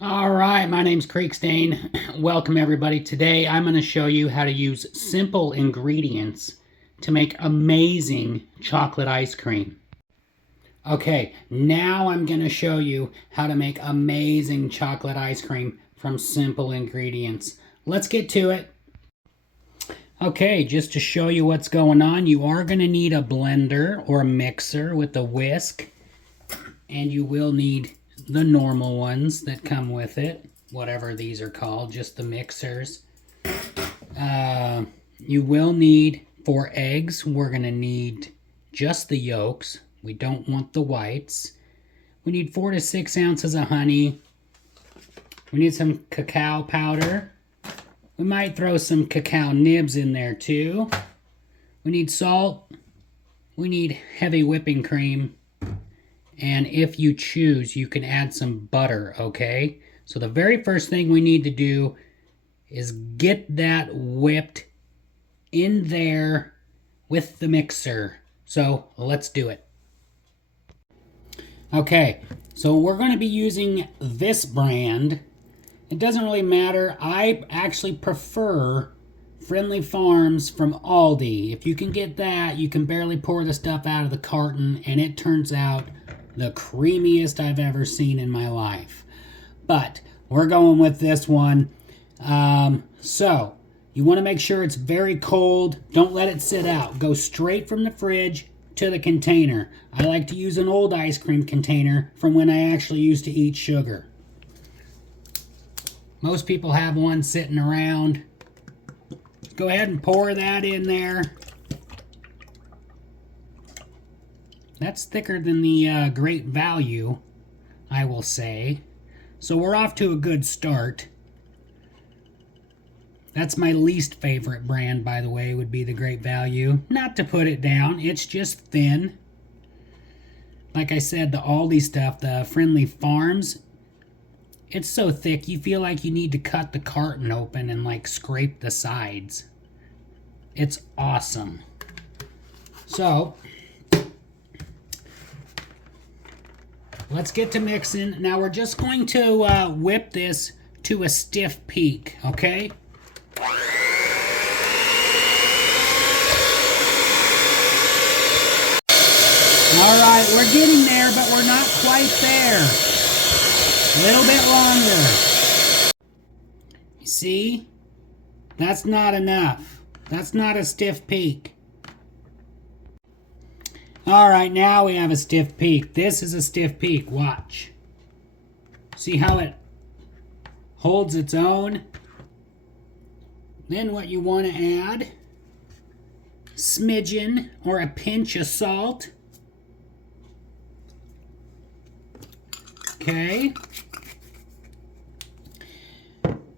All right, my name's Creekstain. Welcome everybody. Today I'm going to show you how to use simple ingredients to make amazing chocolate ice cream. Okay, now I'm going to show you how to make amazing chocolate ice cream from simple ingredients. Let's get to it. Okay, just to show you what's going on, you are going to need a blender or a mixer with a whisk, and you will need the normal ones that come with it, whatever these are called, just the mixers. You will need 4 eggs. We're going to need just the yolks. We don't want the whites. We need 4 to 6 ounces of honey. We need some cacao powder. We might throw some cacao nibs in there too. We need salt. We need heavy whipping cream. And if you choose, you can add some butter, okay? So the very first thing we need to do is get that whipped in there with the mixer. So let's do it. Okay, so we're going to be using this brand. It doesn't really matter. I actually prefer Friendly Farms from Aldi. If you can get that, you can barely pour the stuff out of the carton, and it turns out the creamiest I've ever seen in my life. But we're going with this one. So you want to make sure it's very cold. Don't let it sit out. Go straight from the fridge to the container. I like to use an old ice cream container from when I actually used to eat sugar. Most people have one sitting around. Go ahead and pour that in there. That's thicker than the Great Value, I will say. So we're off to a good start. That's my least favorite brand, by the way, would be the Great Value. Not to put it down, it's just thin. Like I said, the Aldi stuff, the Friendly Farms, it's so thick you feel like you need to cut the carton open and like scrape the sides. It's awesome. So let's get to mixing. Now we're just going to whip this to a stiff peak, okay? All right, we're getting there, but we're not quite there. A little bit longer. You see? That's not enough. That's not a stiff peak. All right, now we have a stiff peak. This is a stiff peak. Watch. See how it holds its own? Then what you want to add, smidgen or a pinch of salt. Okay.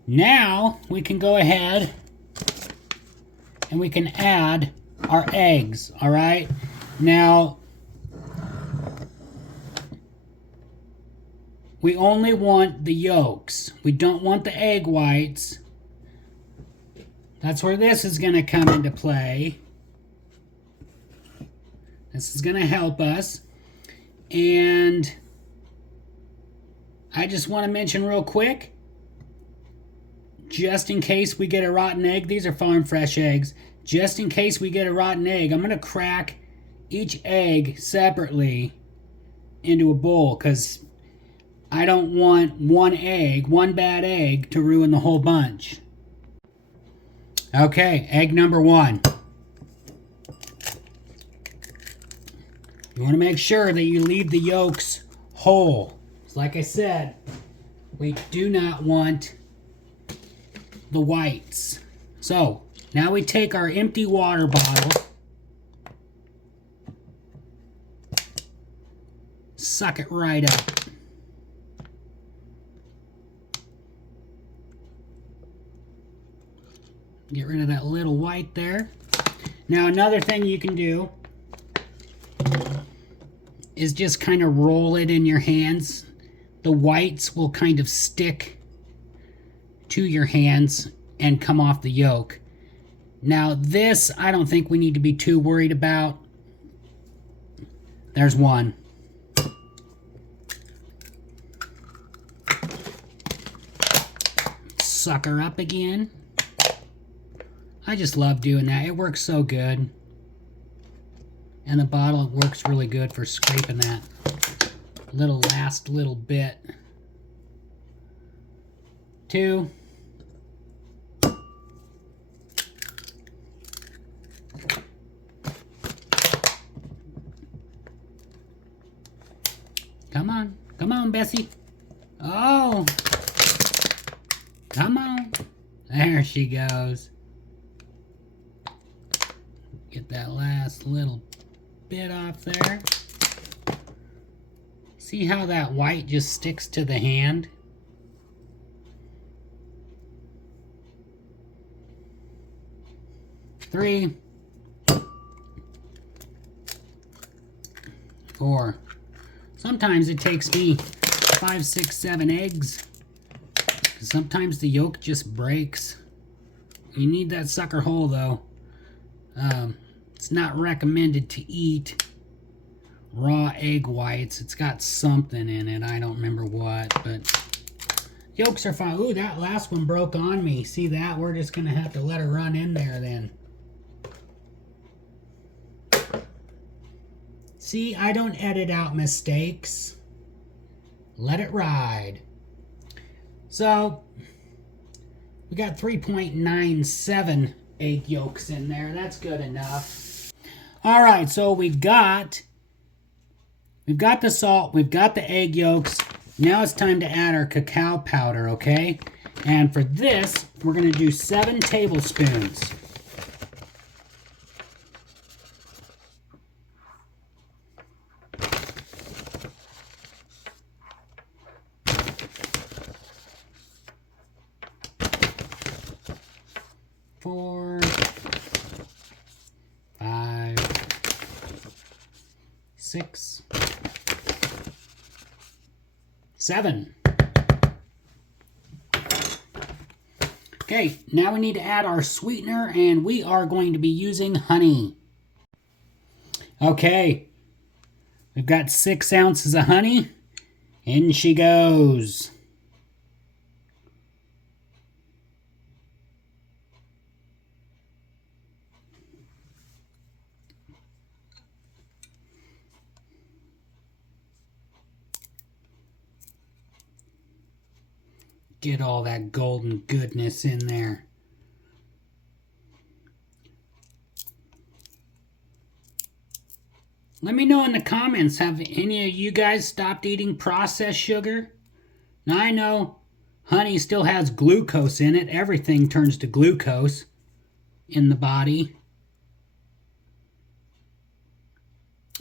Now we can go ahead and we can add our eggs, all right? Now, we only want the yolks. We don't want the egg whites. That's where this is going to come into play. This is going to help us. And I just want to mention real quick, just in case we get a rotten egg, these are farm fresh eggs. Just in case we get a rotten egg, I'm going to crack each egg separately into a bowl because I don't want one bad egg to ruin the whole bunch. Okay, egg number 1. You want to make sure that you leave the yolks whole. Like I said, we do not want the whites. So, now we take our empty water bottle, suck it right up. Get rid of that little white there. Now another thing you can do is just kind of roll it in your hands. The whites will kind of stick to your hands and come off the yolk. Now this, I don't think we need to be too worried about. There's one. sucker up again. I just love doing that. It works so good. And the bottle works really good for scraping that last little bit. 2. Come on, Bessie. Oh, come on. There she goes. Get that last little bit off there. See how that white just sticks to the hand? Three, 4. Sometimes it takes me 5, 6, 7 eggs. Sometimes the yolk just breaks. You need that sucker whole though. It's not recommended to eat raw egg whites. It's got something in it. I don't remember what, but yolks are fine. Ooh, that last one broke on me. See that? We're just gonna have to let her run in there then. See, I don't edit out mistakes. Let it ride. So, we got 3.97 egg yolks in there. That's good enough. All right, so we've got the salt, we've got the egg yolks. Now it's time to add our cacao powder, okay? And for this, we're going to do 7 tablespoons. Four, 5, 6, 7. Okay, now we need to add our sweetener, and we are going to be using honey. Okay, we've got 6 ounces of honey. In she goes. Get all that golden goodness in there. Let me know in the comments, have any of you guys stopped eating processed sugar? Now I know honey still has glucose in it. Everything turns to glucose in the body.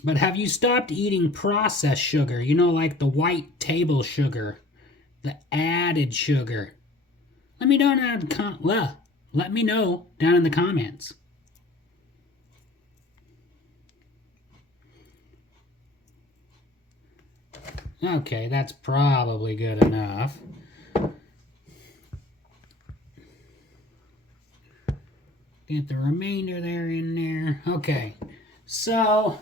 But have you stopped eating processed sugar? You know, like the white table sugar. The added sugar. Let me know down in the comments. Okay, that's probably good enough. Get the remainder there in there. Okay, so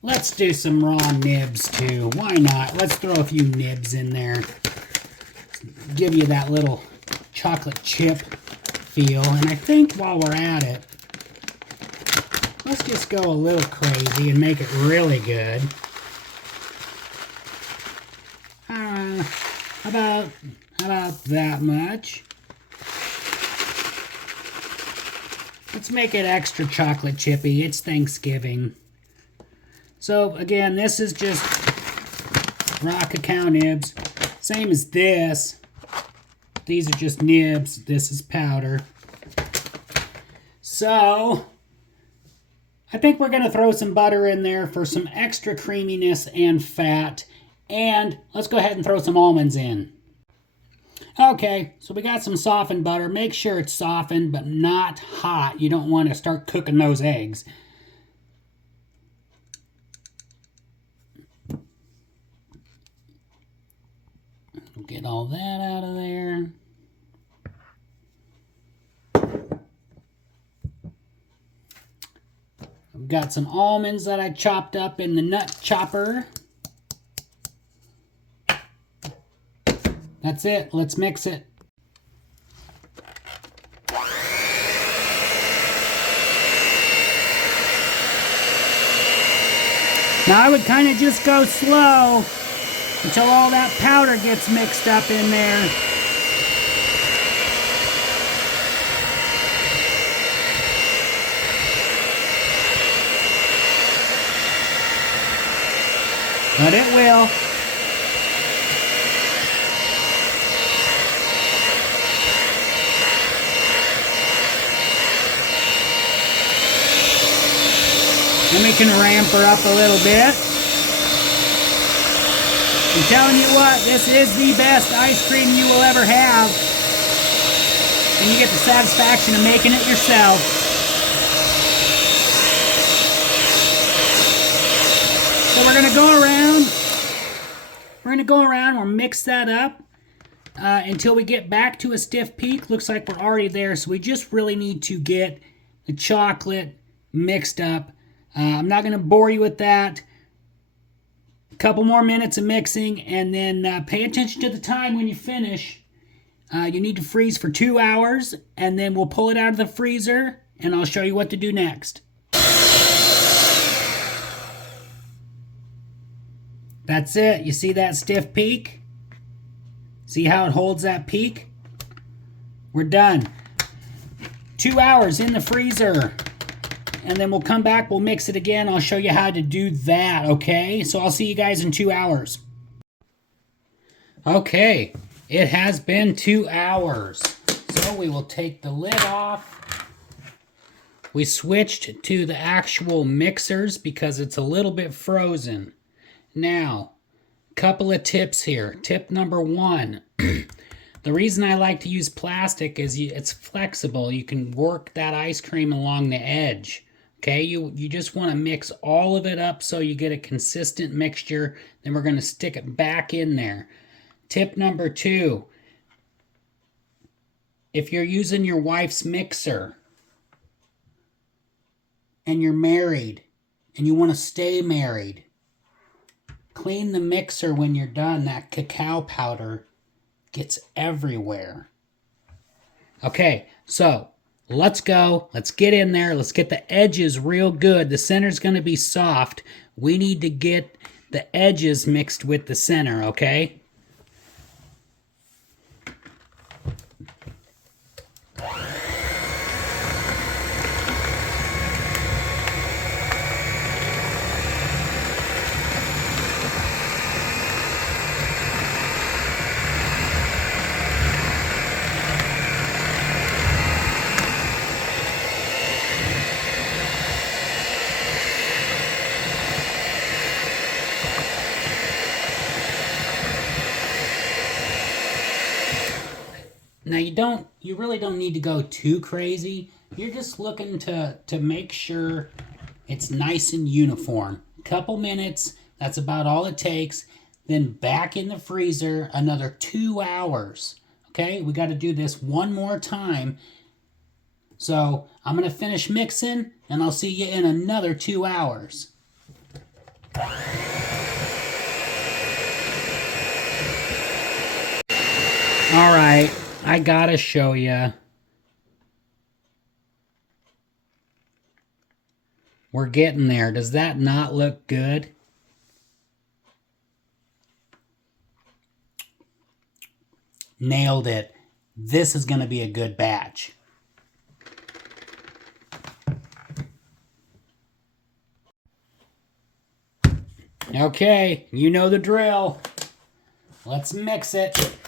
let's do some raw nibs too. Why not? Let's throw a few nibs in there. Give you that little chocolate chip feel. And I think while we're at it, let's just go a little crazy and make it really good. About that much. Let's make it extra chocolate chippy. It's Thanksgiving. So again, this is just raw cacao nibs. Same as this. These are just nibs. This is powder. So I think we're going to throw some butter in there for some extra creaminess and fat. And let's go ahead and throw some almonds in. Okay, so we got some softened butter. Make sure it's softened but not hot. You don't want to start cooking those eggs. Get all that out of there. I've got some almonds that I chopped up in the nut chopper. That's it. Let's mix it. Now I would kind of just go slow until all that powder gets mixed up in there. But it will. Then we can ramp her up a little bit. I'm telling you what, this is the best ice cream you will ever have. And you get the satisfaction of making it yourself. So we're going to go around. We'll mix that up until we get back to a stiff peak. Looks like we're already there. So we just really need to get the chocolate mixed up. I'm not going to bore you with that. A couple more minutes of mixing, and then pay attention to the time when you finish. You need to freeze for 2 hours, and then we'll pull it out of the freezer, and I'll show you what to do next. That's it. You see that stiff peak? See how it holds that peak? We're done. 2 hours in the freezer. And then we'll come back, we'll mix it again. I'll show you how to do that, okay? So I'll see you guys in 2 hours. Okay, it has been 2 hours. So we will take the lid off. We switched to the actual mixers because it's a little bit frozen. Now, a couple of tips here. Tip number 1. The reason I like to use plastic is it's flexible. You can work that ice cream along the edge. Okay, you just want to mix all of it up so you get a consistent mixture. Then we're going to stick it back in there. Tip number 2. If you're using your wife's mixer and you're married and you want to stay married, clean the mixer when you're done. That cacao powder gets everywhere. Okay, so let's go. Let's get in there. Let's get the edges real good. The center's going to be soft. We need to get the edges mixed with the center, okay? Now you really don't need to go too crazy. You're just looking to make sure it's nice and uniform. Couple minutes, that's about all it takes. Then back in the freezer another 2 hours. Okay, we got to do this one more time. So I'm going to finish mixing and I'll see you in another 2 hours. All right. I gotta show you. We're getting there. Does that not look good? Nailed it. This is gonna be a good batch. Okay, you know the drill. Let's mix it.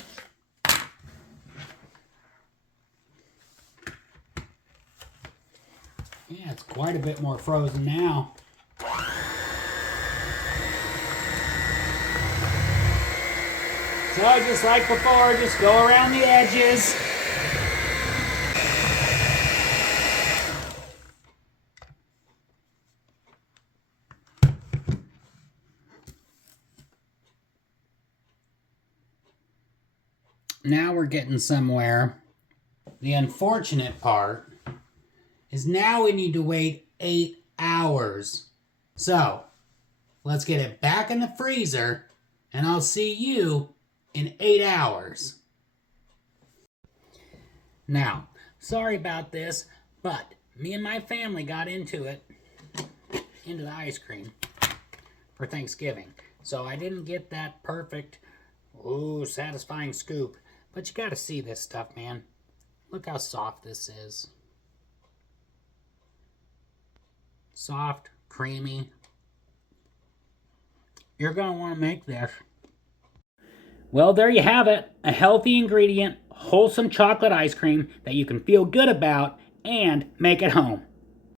Yeah, it's quite a bit more frozen now. So just like before, just go around the edges. Now we're getting somewhere. The unfortunate part is now we need to wait 8 hours. So, let's get it back in the freezer, and I'll see you in 8 hours. Now, sorry about this, but me and my family got into the ice cream for Thanksgiving. So I didn't get that perfect, satisfying scoop. But you gotta see this stuff, man. Look how soft this is. Soft, creamy. You're gonna wanna make this. Well, there you have it. A healthy ingredient, wholesome chocolate ice cream that you can feel good about and make at home.